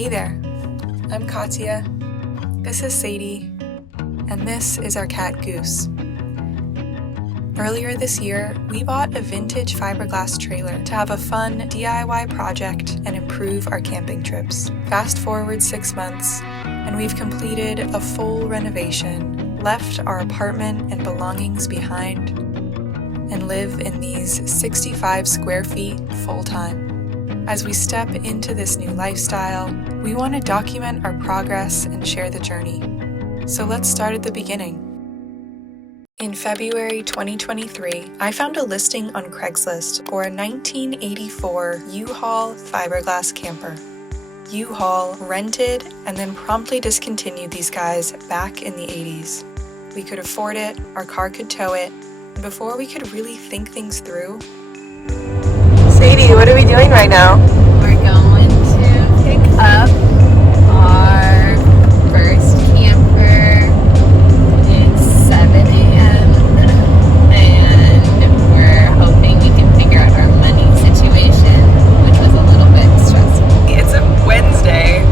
Hey there, I'm Katia, this is Sadie, and this is our cat Goose. Earlier this year, we bought a vintage fiberglass trailer to have a fun DIY project and improve our camping trips. Fast forward 6 months, and we've completed a full renovation, left our apartment and belongings behind, and live in these 65 square feet full-time. As we step into this new lifestyle, we want to document our progress and share the journey. So let's start at the beginning. In February 2023, I found a listing on Craigslist for a 1984 U-Haul fiberglass camper. U-Haul rented and then promptly discontinued these guys back in the 80s. We could afford it, our car could tow it, and before we could really think things through... Sadie, what are we doing right now? We're going to pick up our first camper. It's 7 a.m. and we're hoping we can figure out our money situation, which was a little bit stressful. It's a Wednesday.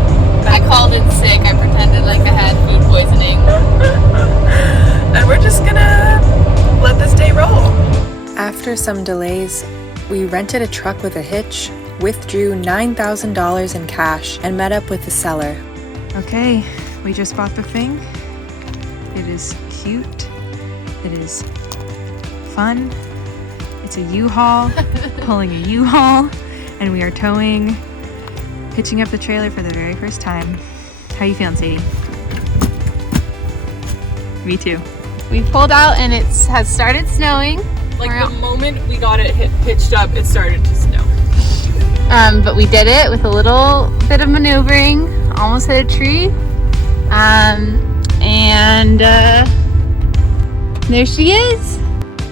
I called in sick. I pretended like I had food poisoning. And we're just gonna let this day roll. After some delays, we rented a truck with a hitch, withdrew $9,000 in cash, and met up with the seller. Okay, we just bought the thing. It is cute. It is fun. It's a U-Haul, pulling a U-Haul, and we are towing, hitching up the trailer for the very first time. How you feeling, Sadie? Me too. We pulled out and it has started snowing. Like the moment we got it hitched up, it started to snow. But we did it with a little bit of maneuvering, almost hit a tree. There she is.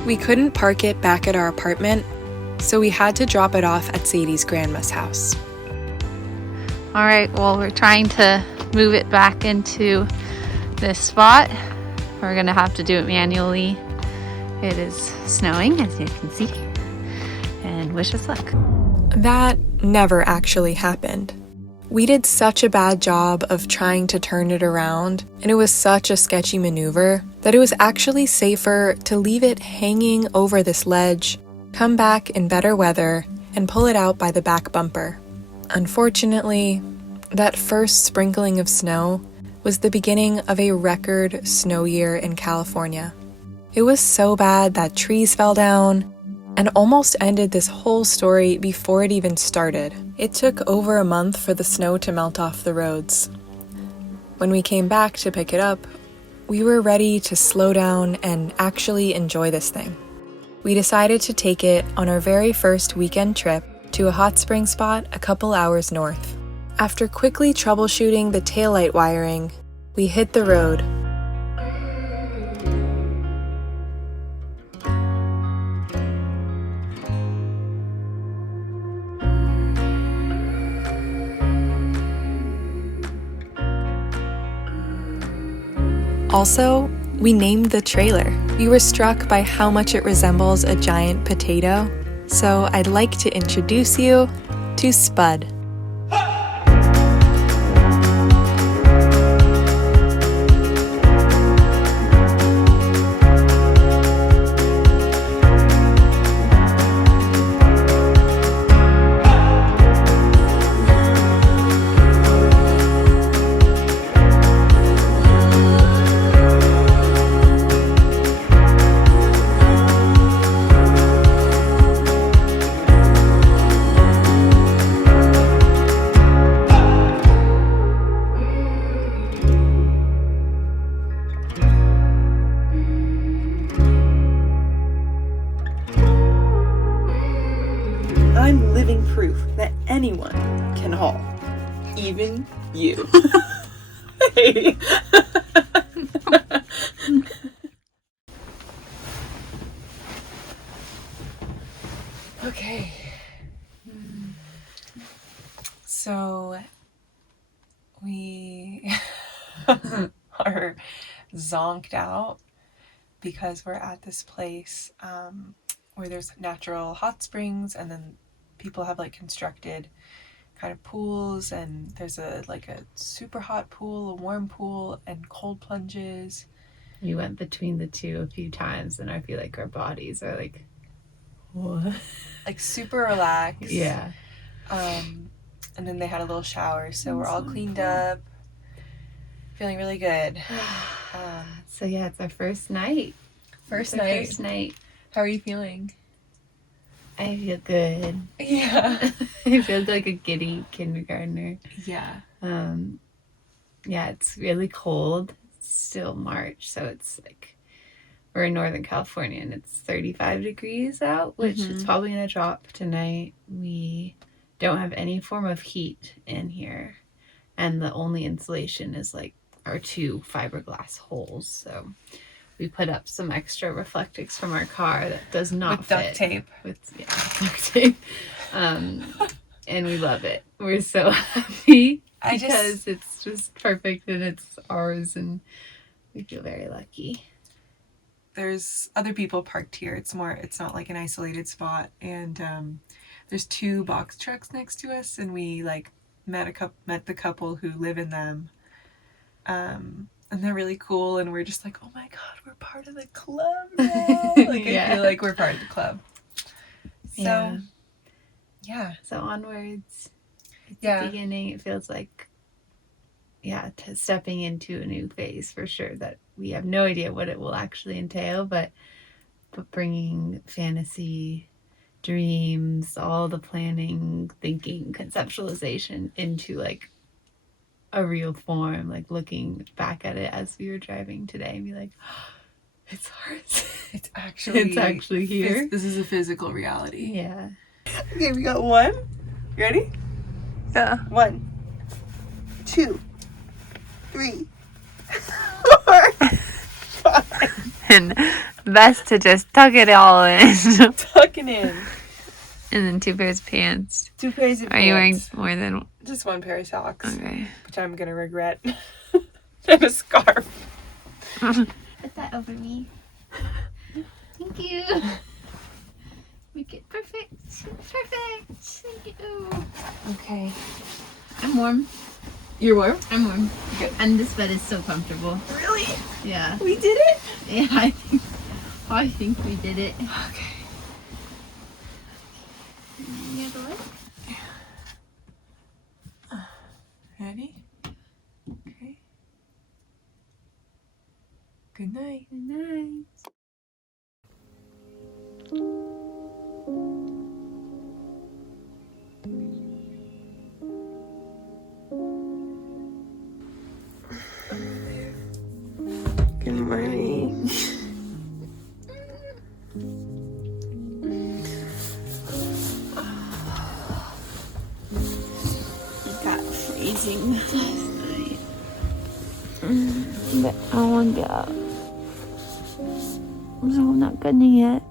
We couldn't park it back at our apartment, so we had to drop it off at Sadie's grandma's house. All right, well, we're trying to move it back into this spot. We're gonna have to do it manually. It is snowing, as you can see, and wish us luck. That never actually happened. We did such a bad job of trying to turn it around, and it was such a sketchy maneuver, that it was actually safer to leave it hanging over this ledge, come back in better weather, and pull it out by the back bumper. Unfortunately, that first sprinkling of snow was the beginning of a record snow year in California. It was so bad that trees fell down and almost ended this whole story before it even started. It took over a month for the snow to melt off the roads. When we came back to pick it up, we were ready to slow down and actually enjoy this thing. We decided to take it on our very first weekend trip to a hot spring spot a couple hours north. After quickly troubleshooting the taillight wiring, we hit the road. Also, we named the trailer. We were struck by how much it resembles a giant potato, so I'd like to introduce you to Spud. I'm living proof that anyone can haul, even you. Hey. Okay. So we are zonked out because we're at this place where there's natural hot springs, and then people have like constructed kind of pools, and there's a super hot pool, a warm pool, and cold plunges. We went between the two a few times, and I feel like our bodies are like, what? Like super relaxed. Yeah. And then they had a little shower, so we're all cleaned up, feeling really good. So yeah, it's our first night. First night. How are you feeling? I feel good. Yeah. I feel like a giddy kindergartner. Yeah. Yeah, it's really cold. It's still March, so it's like we're in Northern California and it's 35 degrees out, which is probably gonna drop tonight. We don't have any form of heat in here, and the only insulation is like our 2 fiberglass holes. So we put up some extra Reflectix from our car that does not with fit. duct tape. With duct tape. And we love it. We're so happy because it's just perfect and it's ours, and we feel very lucky. There's other people parked here. It's not like an isolated spot, and there's 2 box trucks next to us, and we like met the couple who live in them. And they're really cool, and we're just like, oh my god, we're part of the club now. Like I feel like we're part of the club. So yeah. So onwards. It's the beginning. It feels like stepping into a new phase for sure, that we have no idea what it will actually entail, but bringing fantasy, dreams, all the planning, thinking, conceptualization into like a real form, like looking back at it as we were driving today and be like, oh, it's ours. It's actually here. This is a physical reality. Yeah. Okay, we got 1. Ready? Yeah. 1, 2, 3, 4, 5. And best to just tuck it all in. Tucking in. And then 2 pairs of pants. 2 pairs of pants. Are you wearing more than... Just 1 pair of socks. Okay. Which I'm gonna regret. And a scarf. Put that over me. Thank you. Make it perfect. Perfect. Thank you. Okay. I'm warm. You're warm? I'm warm. Good. And this bed is so comfortable. Really? Yeah. We did it? Yeah, I think we did it. Okay. You have a look? Ready? Okay. Good night. Good night. Good morning. Got freezing last night. But I won't get up. So I'm not gonna yet.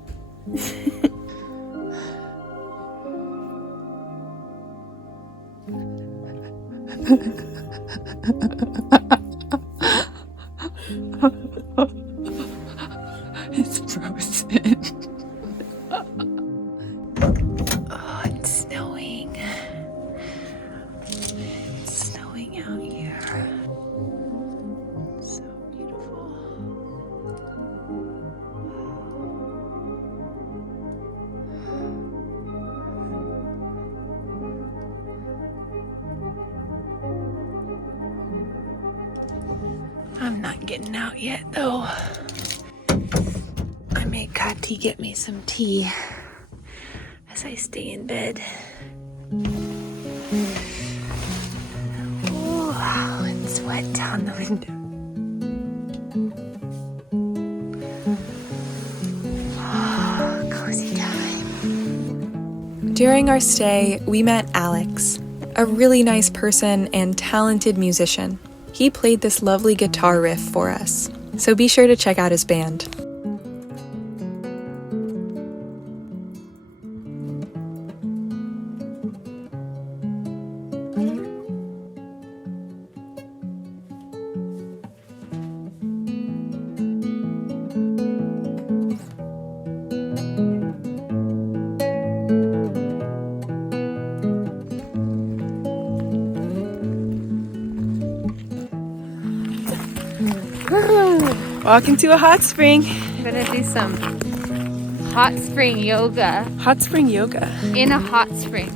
It's frozen. Oh, it's snowing. It's snowing out here. So beautiful. I'm not getting out yet though. I made Katia get me some tea as I stay in bed. Oh, it's wet down the window. Oh, cozy time. During our stay, we met Alex, a really nice person and talented musician. He played this lovely guitar riff for us, so be sure to check out his band. Walk into a hot spring. I'm gonna do some hot spring yoga Hot spring yoga. in a hot spring.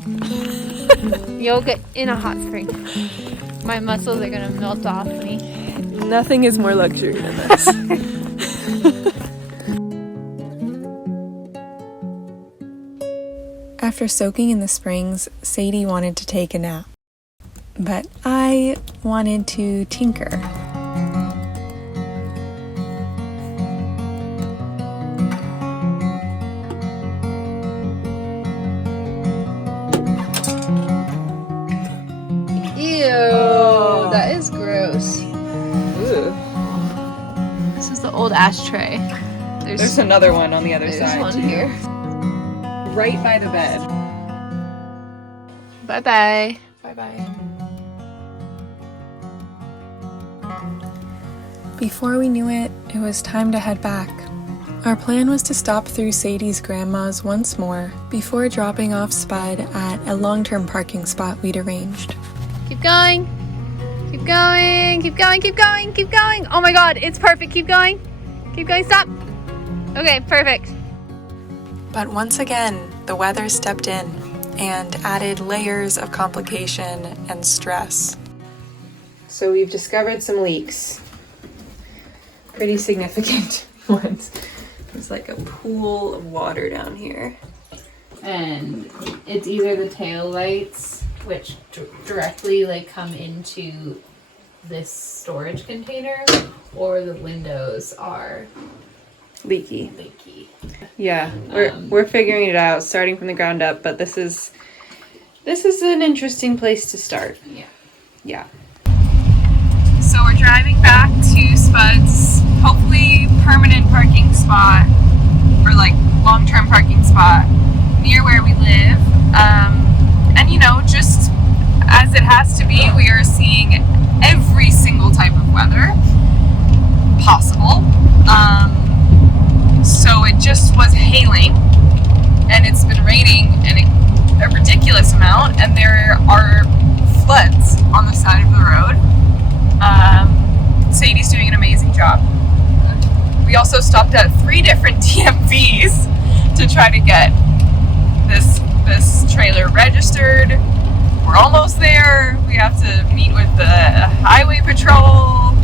Yoga in a hot spring. My muscles are gonna melt off me. Nothing is more luxury than this. After soaking in the springs, Sadie wanted to take a nap. But I wanted to tinker. Ew, that is gross. Ooh. This is the old ashtray. There's another one on the other There's side. one too. here. Right by the bed. Bye bye. Bye-bye. Before we knew it, it was time to head back. Our plan was to stop through Sadie's grandma's once more before dropping off Spud at a long-term parking spot we'd arranged. Keep going. Keep going. Keep going. Keep going. Keep going. Oh my god, it's perfect. Keep going. Keep going. Stop. Okay, perfect. But once again, the weather stepped in and added layers of complication and stress. So we've discovered some leaks. Pretty significant ones. There's like a pool of water down here. And it's either the tail lights, which directly like come into this storage container, or the windows are Leaky. leaky. Yeah, we're figuring it out, starting from the ground up. But this is an interesting place to start. Yeah. Yeah. So we're driving back to Spud's hopefully permanent parking spot, or like long-term parking spot near where we live. And you know, just as it has to be, we are seeing every single type of weather possible. So it just was hailing, and it's been raining a ridiculous amount, and there are floods on the side of the road. Sadie's doing an amazing job. We also stopped at 3 different DMVs to try to get this trailer registered. We're almost there. We have to meet with the highway patrol.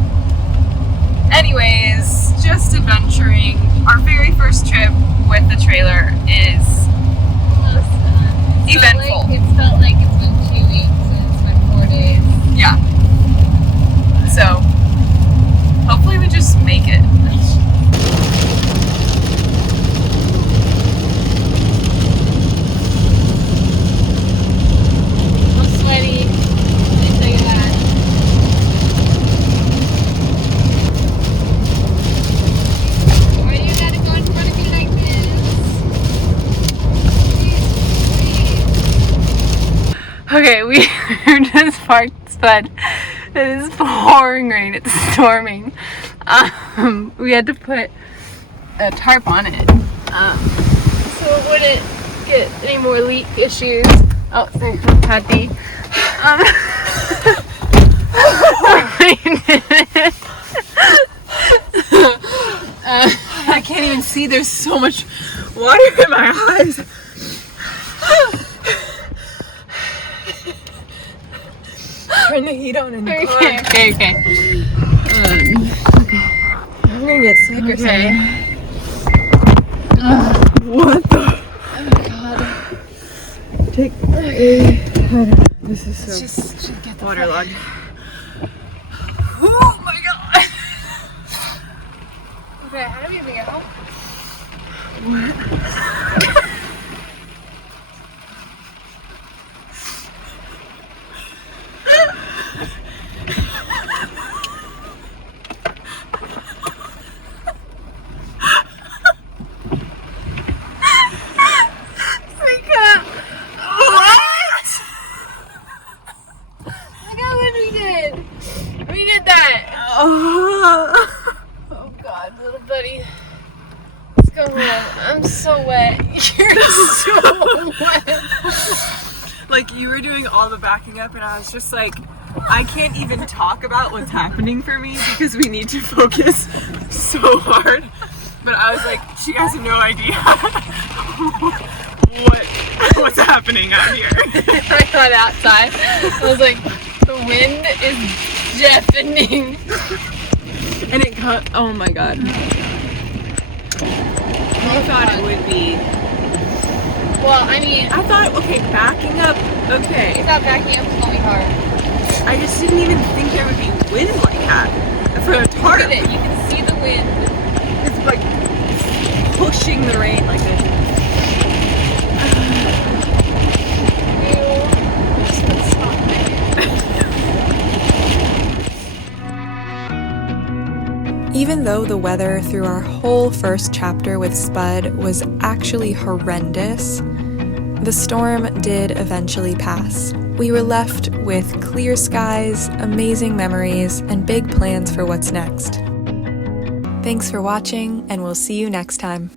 Anyways, just adventuring. Our very first trip with the trailer is eventful. It felt like it's been 2 weeks and it's been 4 days. Yeah. So, hopefully we just make it. I'm sweaty. Let me tell you that. Why do you gotta go in front of me like this? Okay, we just parked Spud. It is pouring rain. It's storming. We had to put a tarp on it so it wouldn't get any more leak issues. Oh, there's Patty. I can't even see. There's so much water in my eyes. Turn the heat on in the car. Okay. I'm gonna get sick or something. What the? Oh god. Take this is so Just get the waterlogged. Oh my god. Okay, how do we go? Oh god, little buddy. Let's go home. I'm so wet. You're so wet. Like, you were doing all the backing up and I was just like I can't even talk about what's happening for me because we need to focus so hard. But I was like, she has no idea what's happening out here. I got outside. I was like, the wind is deafening. And it cut, oh my god. I thought it would be. Well, I mean, I thought, okay, backing up, okay. I thought backing up was going to be hard. I just didn't even think there would be wind like that for a tarp. Look at it. You can see the wind. It's like pushing the rain like this. Even though the weather through our whole first chapter with Spud was actually horrendous, the storm did eventually pass. We were left with clear skies, amazing memories, and big plans for what's next. Thanks for watching, and we'll see you next time.